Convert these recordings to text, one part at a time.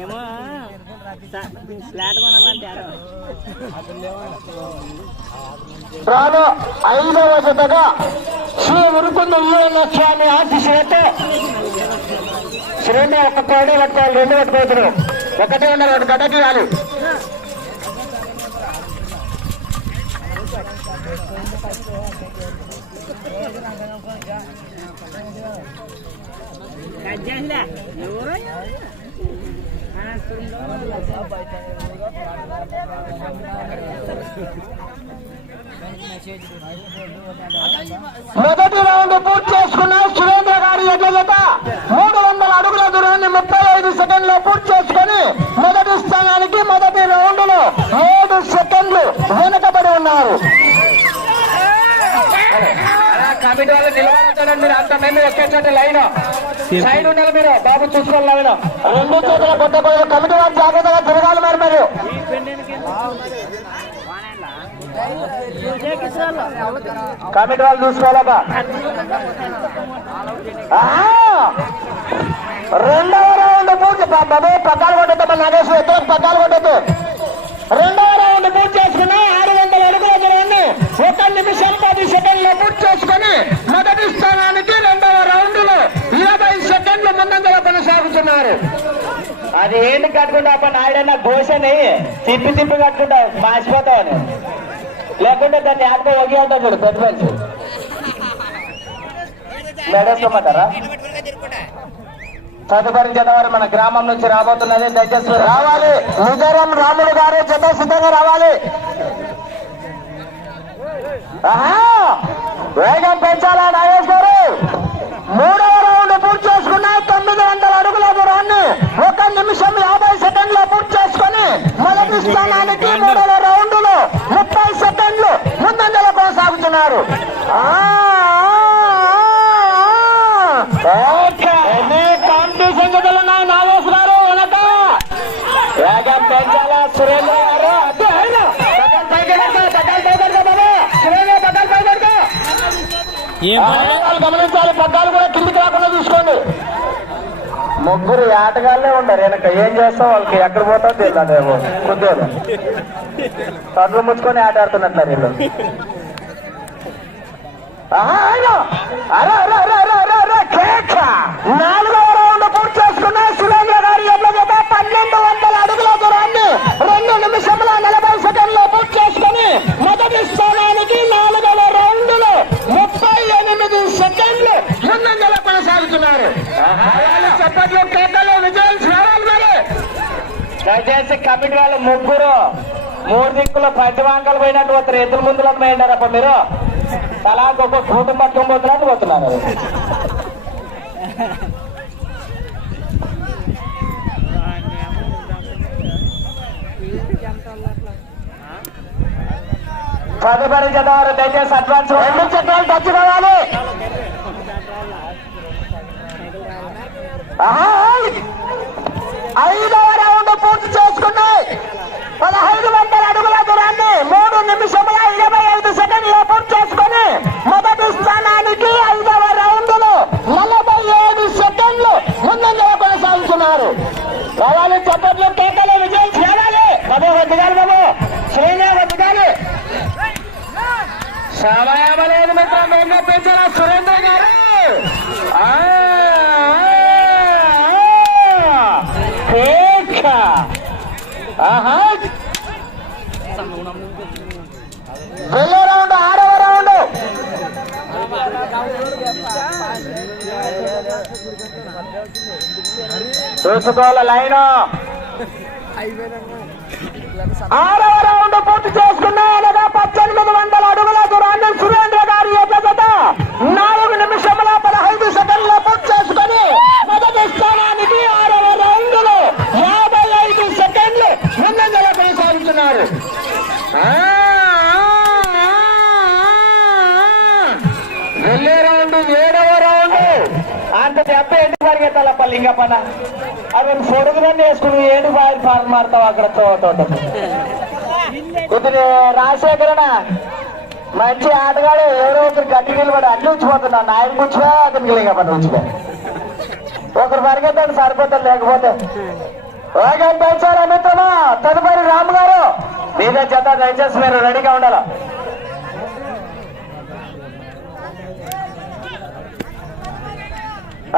ఏమో ఫ్లాట్ కొనాలంటే రాను ఐదవ జతగా శ్రీ ఉరుకుంద ఉయ్యాల స్వామి ఆశీస్సులతో శ్రేణి ఒక కోడి పట్టుకోవాలి రెండు పట్టుకోవద్దు ఒకటి ఉన్నారు రెండు గడ్డ తీయాలి. మొదటి రౌండ్ పూర్తి చేసుకున్న సురేంద్ర గారి ఎడ్ల జత మూడు వందల అడుగుల దూరాన్ని ముప్పై ఐదు సెకండ్లో పూర్తి చేసుకొని మొదటి స్థానానికి మొదటి రౌండ్లో మూడు సెకండ్లు వెనుకబడి ఉన్నారు. కమిటీ వాళ్ళు నిలబడతారండి మీరు అంత మేము చోట లైన్. సైడ్ ఉండాలి మీరు. బాబు చూసుకోవాలి లైన్ రెండు చేతుల కమిటీ వాళ్ళు జాగ్రత్తగా తిరగాలి మరి మీరు. కమిటీ వాళ్ళు చూసుకోవాలబ్బా. ఆ! రెండవ రౌండ్ పూర్తి. బాబే పగ్గాలు కొట్టద్దు నాగేశ్వర. ఎత్తులకు ఏంటి కట్టుకుంటా అప్ప నాయుడన్న ఘోషని? తిప్పి తిప్పి కట్టుకుంటా మాసిపోతావు అని లేకుంటే దాన్ని ఆత్మ ఒగి ఉంటాడు చూడు పెద్ద మనిషి. మెడేసుకోమంటారా తదుపరి జనవరి మన గ్రామం నుంచి రాబోతున్నది దయచేసి రావాలి. ముదరం రాములు గారు జత సిద్ధంగా రావాలి. వేగం పెంచాలా నాగేష్ గారు? మూడవ రౌండ్ పూర్తి చేసుకున్నా తొమ్మిది వందల అడుగుల దూరాన్ని ఒక నిమిషం యాభై సెకండ్లో పూర్తి చేసుకొని మొదటి స్థానానికి మూడవ రౌండ్లో ముప్పై సెకండ్లు ముందంజలో కొనసాగుతున్నారు. సురేంద్ర గారు గమనించాలి పగ్గాలు కూడా కిందికి రాకుండా చూసుకోండి. ముగ్గురు ఆటగాళ్ళే ఉన్నారు. వెనక ఏం చేస్తాం? వాళ్ళకి ఎక్కడ పోతాం తెలియదేమో కొద్దిగా కళ్ళు ముచ్చుకొని ఆట ఆడుతున్నట్లరు వీళ్ళు. అరే, అరే, అరే, దయచేసి కమిటీ వాళ్ళు ముగ్గురు మూడు దిక్కులు పంచి వాంకలు పోయినట్టు పోతారు ఎదురు ముందులకు పోయినారప్ప మీరు తలా ఒక కుటుంబం పట్టుకొని పోతున్నట్టు పోతున్నారు. తదుపరి జతవారు దయచేసి అడ్వాన్స్ రెండు చక్రాలు టచ్ కావాలి. ఆహా! ఐదవ రౌండ్ పూర్తి చేసుకున్నాయి. పదహైదు వందల అడుగుల దూరాన్ని మూడు నిమిషముల ఇరవై ఐదు సెకండ్లు పూర్తి చేసుకుని మొదటి స్థానానికి ఐదవ రౌండ్లో నలభై ఏడు సెకండ్లు ముందంజలో కొనసాగుతున్నారు. రావాలి చెప్పట్లు కేకలు విజయం చేయాలి. బాబు వద్దుగారు బాబు శ్రీనే వద్దుగారు సమయం లేదు మిత్రం ఎన్నో పెంచాల సురేంద్ర గారు ఆ, ఆ, కేక. ఆహా. వెళ్ళే రౌండ్ ఆరవ రౌండ్. చూసుకోవాలి లైన్. ఆరవ రౌండ్ పూర్తి చేసుకున్న అనగా పద్దెనిమిది వందల అడుగుల దూరాన్ని సురేంద్ర గారి ఎడ్ల నాలుగు నిమిషముల పరిగెత్తాలప్ప లింగపన్న అవి పొడుగులన్నీ వేసుకుని ఏడు బాయిలు ఫార్మ్ మారుతావు అక్కడ తోట కొద్దిగా రాజశేఖరణ మంచి ఆటగాడు ఎవరో ఒకరు గట్టి నిలబడి అడ్డు ఉంచిపోతున్నా నాయన కూర్చోవా అతనికి లేకపోతే ఉంచుకో ఒకరు పరిగెత్తాడు సరిపోతాడు లేకపోతే. ఓకే పెంచారా మిత్రమా? తదుపరి రాము గారు. మీదే చేత దయచేసి మీరు రెడీగా ఉండాలి?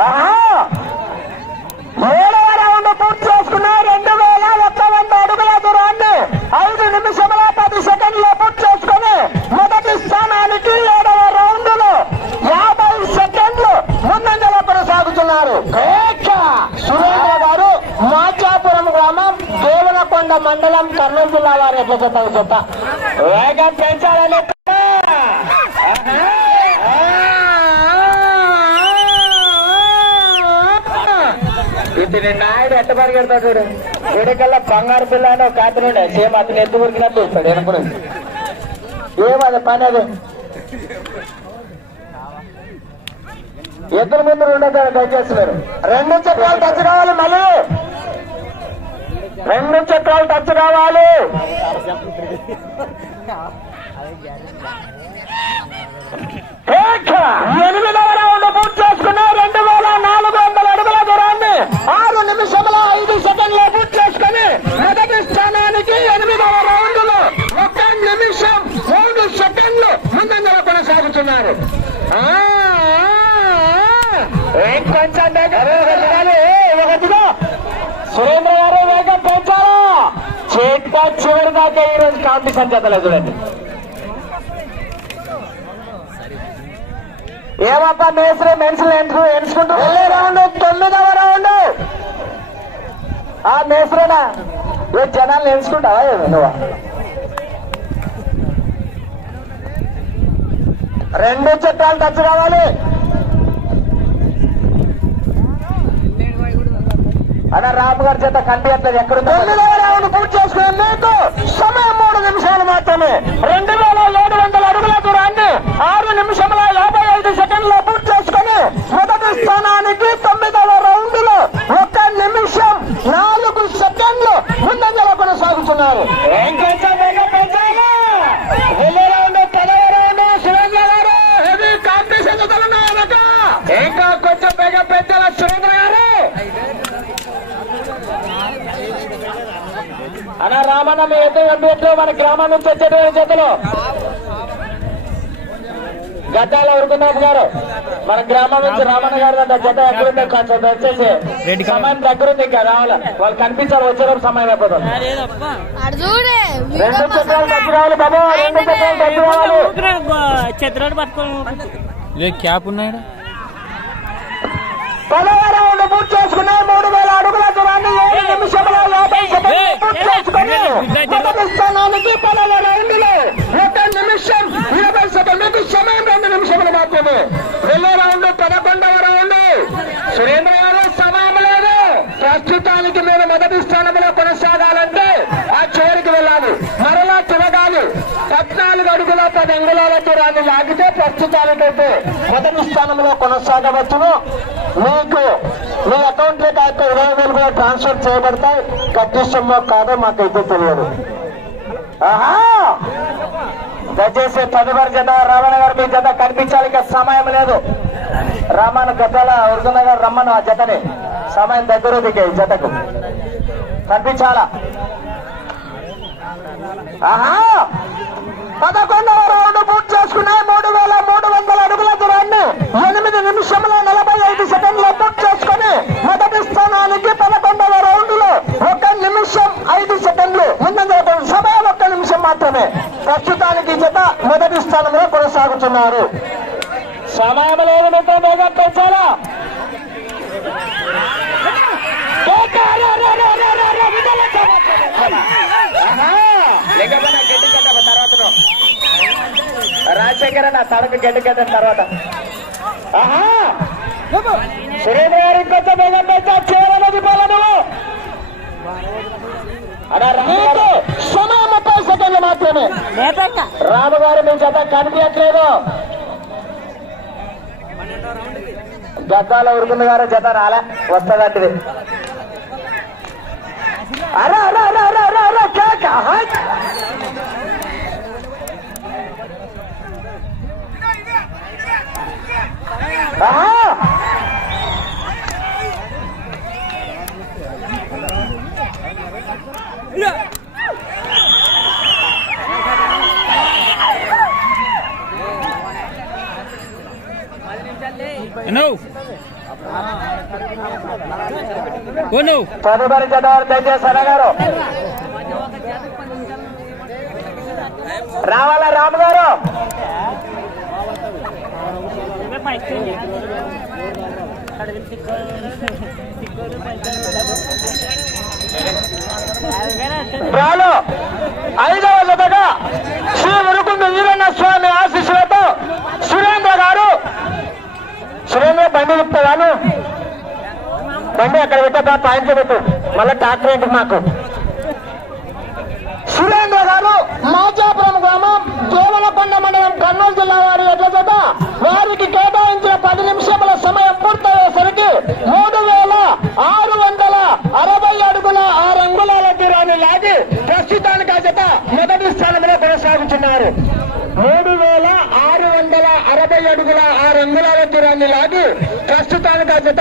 ఆహా! ఏడవ రౌండ్ పూర్తి చేసుకున్న రెండు వేల ఒక్క వంద అడుగుల దూరాన్ని ఐదు నిమిషముల పది సెకండ్లు పూర్తి చేసుకుని మొదటి స్థానానికి ఏడవ రౌండ్లో యాభై సెకండ్లు ముందంజలో కొనసాగుతున్నారు ఏక! సురేంద్ర గారు దేవరకొండ మండలం కర్నూలు జిల్లా వారి ఎట్ల చెత్త చెత్త వేగం పెంచాలని ఇతని నాయుడు ఎట్ట పరిగెడతాడు చూడు? వీడికల్లా బంగారు పిల్ల అని ఒక అతనుండే సేమ్ అతను ఎత్తు ఉరికినట్టు చూస్తాడు వెనక నుంచి ఏమది పని అది? ఇద్దరు ముందు రెండు రెండో దయచేస్తున్నారు రెండు చక్రాలు టచ్ కావాలి మళ్ళీ. రెండు చక్రాలు టచ్ కావాలి. ఎనిమిది ఎనిమిదవ రౌండ్ పూర్తి చేసుకున్న రెండు వేల నాలుగు వందల అడుగుల దూరాన్ని. ఆ చివరి దాకా ఈ రోజు కాంపిటీషన్ చేతలేదు చూడండి. ఏమప్పా మేస్త్రి మెన్సులు ఎంచు ఎంచుకుంటూ వెళ్ళే రౌండ్ తొమ్మిదవ రౌండ్. ఆ మేస్త్రేనా ఏ జనాలు ఎంచుకుంటావా నువ్వు? రెండు చట్టాలు టచ్ కావాలి. అన్న రాము గారి చేత కనిపించట్లేదు ఎక్కడ తొమ్మిదవ రౌండ్ పూర్తి చేసుకునే మీకు సమయం మూడు నిమిషాలు మాత్రమే. రెండు వేల ఏడు వందల అడుగుల దూరాన్ని ఆరు నిమిషముల యాభై ఐదు సెకండ్ల పూర్తి చేసుకుని మొదటి స్థానానికి తొమ్మిదవ రౌండ్లో ఒక నిమిషం నాలుగు సెకండ్లు ముందంజలో కొనసాగుతున్నారు ఇంకా కొంచెం బేగా పెద్దల సురేంద్ర గారు అన్న రామన్న మీ ఎద్దు ఎంపీట్లు మన గ్రామం నుంచి వచ్చే జతలు గడ్డాల వరకున్నాపు గారు. మన గ్రామం నుంచి రామన్న గారు అంత జత ఎక్కడుంది కొంచెం వచ్చేసి సమయం దగ్గరుంది ఇంకా రావాలి. వాళ్ళు కనిపించాలి వచ్చేటప్పుడు సమయం అయిపోతుంది. రెండు చక్రాలు దగ్గర రావాలి బాబు రెండు చక్రాలు దగ్గర రావాలి పట్టుకోవాలి. క్యాప్ ఉన్నాయా పదవ రౌండ్ పూర్తి చేసుకున్న మూడు వేల అడుగుల దూరాన్ని ఏడు నిమిషముల యాభై సెకండ్లు పూర్తి చేసుకుని మొదటి స్థానానికి రౌండ్లో ఒక నిమిషం ఇరవై సెకండ్లకు సమయం రెండు నిమిషములు మాత్రమే. రెండో రౌండ్ పదకొండవ రౌండ్. సురేంద్ర గారు సమయం లేదు. ప్రస్తుతానికి మీరు మొదటి స్థానంలో కొనసాగాలంటే ఆ చివరికి వెళ్ళాలి. మరలా తిరగాలి. పద్నాలుగు అడుగుల పది అంగుళాల దూరాన్ని లాగితే ప్రస్తుతానికైతే మొదటి స్థానంలో కొనసాగవచ్చును. మీకు మీ అకౌంట్లో కాక ఇరవై వేలు కూడా ట్రాన్స్ఫర్ చేయబడతాయి. కట్టిస్తామో కాదో మాకైతే తెలియదు. దయచేసి తదుపరి జత రమణ గారు మీ జత కనిపించాలి ఇక సమయం లేదు. రమణ గద్దల ఉరుకున్న గారు రమ్మను ఆ జతని. సమయం దగ్గర దిగే ఈ జతకు. కనిపించాలా? ఆహా! పదకొండవ రౌండ్ పూర్తి చేసుకున్నాయి మూడు వేల మూడు వందల అడుగుల దూరాన్ని ఎనిమిది నిమిషముల నలభై ఐదు సెకండ్లు పూర్తి చేసుకుని మొదటి స్థానానికి పదకొండవ రౌండ్లో ఒక నిమిషం ఐదు సెకండ్లు ముందు సమయం మాత్రమే. ప్రస్తుతానికి జత మొదటి స్థానంలో కొనసాగుతున్నారు. సమయం లేదు మీతో వేగా పెంచాలా? రాజశేఖర్ అన్న తడకు గడ్డి గడ్డ తర్వాత. ఆహా! సురేంద్ర గారు ఇంకొంచెం వేగం పెంచా పోలా నువ్వు రాము గారు, సమయం సెకండ్లు మాత్రమే. లేపక్క రాము గారు మీ జత కనిపించట్లేదు. గద్దాల ఉరుకుంది గారు జత రాలే. వస్తుందంటిది అరే అరే అరే అరే అరే అరే కేక హై. తదుపరి జడవారు దయచేసి అన్నగారు రావాలా రాము గారు? రాలు ఐదవ జతగా శ్రీ మురుకుంద వీరన్న స్వామి ఆశీస్సులతో సురేంద్ర గారు సురేంద్ర బండి చెప్తాను బండి అక్కడ పెట్టా పాయింట్లు పెట్టు. మళ్ళీ ట్రాక్టర్ ఏంటి మాకు? సురేంద్ర గారు మాచాపురం గ్రామం దేవలకొండ మండలం కర్నూలు జిల్లా వారి ఎడ్ల జత వారికి కేటాయించిన పది నిమిషముల సమయం పూర్తయ్యేసరికి మూడు వేల ఆరు వందల అరవై అడుగుల ఆరు అంగుళాల తీరాన్ని లాగి ప్రస్తుతానికి ఆ జత మొదటి స్థానంలో కొనసాగుతున్నారు మూడు వేల ఆరు లాగి ప్రస్తుతానికి ఆ జత